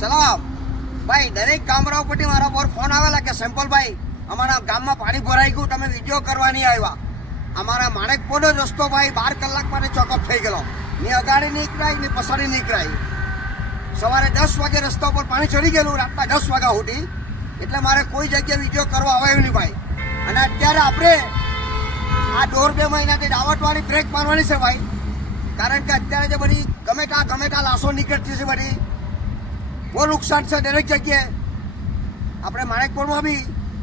સલામ ભાઈ. દરેક ગામડાઓ પરથી મારા પર ફોન આવેલા કે સેમ્પલભાઈ અમારા ગામમાં પાણી ભરાઈ ગયું, તમે વિડીયો કરવા નહીં આવ્યા. અમારા માણેકપોરનો રસ્તો ભાઈ 12 કલાક માટે ચોકઅપ થઈ ગયો. ની અગાડી નીકળાય ને પછાડી નીકળાય. સવારે 10 વાગે રસ્તા ઉપર પાણી ચડી ગયેલું, રાતના 10 વાગ્યા સુધી. એટલે મારે કોઈ જગ્યાએ વિડીયો કરવા આવ્યો નહીં ભાઈ. અને અત્યારે આપણે આ 1.5-2 મહિનાથી દાવતવાળી બ્રેક મારવાની છે ભાઈ. કારણ કે અત્યારે જે બધી ગમે ત્યાં લાશો નીકળતી છે બધી, બહુ નુકસાન છે દરેક જગ્યાએ. આપણે માણેકપોરમાં બી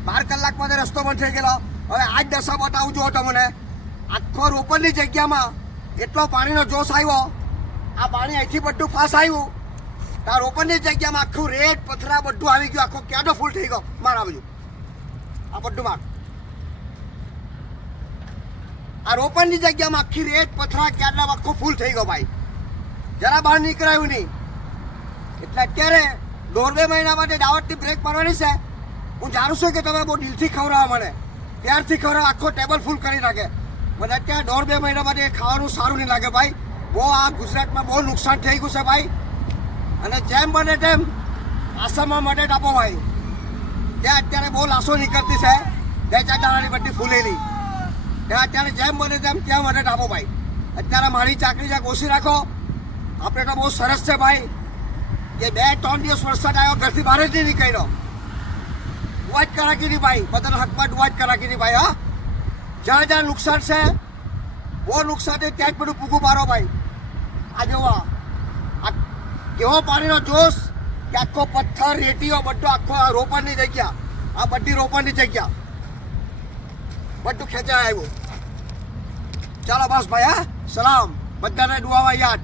12 કલાકમાં રસ્તો બંધ થઈ ગયેલો. હવે આ જ દશા બતાવું જો તમને. આખો રોપણની જગ્યામાં એટલો પાણીનો જોશ આવ્યો, આ પાણી અહીંથી બધું ફાસ આવ્યું, આ રોપણની જગ્યામાં આખું રેત પથરા બધું આવી ગયું. આખો ક્યાંનો ફૂલ થઈ ગયો મારા બાજુ આ બધું માર. આ રોપણની જગ્યામાં આખી રેત પથરા ક્યાંના આખો ફૂલ થઈ ગયો ભાઈ. જરા બહાર નીકળાયું નહીં. એટલે અત્યારે 1.5-2 મહિના માટે દાવતની બ્રેક મારવાની છે. હું જાણું છું કે તમે બહુ દિલથી ખવડાવો મને, ત્યારથી ખવડાવો, આખો ટેબલ ફૂલ કરી નાખે. પણ અત્યારે 1.5-2 મહિના માટે ખાવાનું સારું નહીં લાગે ભાઈ. બહુ આ ગુજરાતમાં બહુ નુકસાન થઈ ગયું છે ભાઈ. અને જેમ બને તેમ આસામમાં મદદ આપો ભાઈ. ત્યાં અત્યારે બહુ લાશો નીકળતી છે, 2-4 દાડાની બધી ફૂલેલી. ત્યાં અત્યારે જેમ બને તેમ ત્યાં મદદ આપો ભાઈ. અત્યારે મારી ચાકરી જ્યાં ઓછી રાખો. આપણે તો બહુ સરસ છે ભાઈ કે 2-3 દિવસ વરસાદ આવ્યો, ઘરથી બહાર જ નહીં નીકળ્યો. દુઆ જ કરાકી નહીં ભાઈ, બધાના હકમાં દુઆ જ કરાકી નહીં ભાઈ. હા, જ્યાં જ્યાં નુકસાન છે, બહુ નુકસાન છે, ત્યાં જ બધું પૂગું મારો ભાઈ. આ જોવા આ કેવો પાણીનો જોશ કે આખો પથ્થર રેતીઓ બધો આખો આ રોપણની જગ્યા, આ બધી રોપણની જગ્યા બધું ખેંચાય આવ્યું. ચાલો બસ ભાઈ. હા, સલામ. બધાને દુઆમાં યાદ.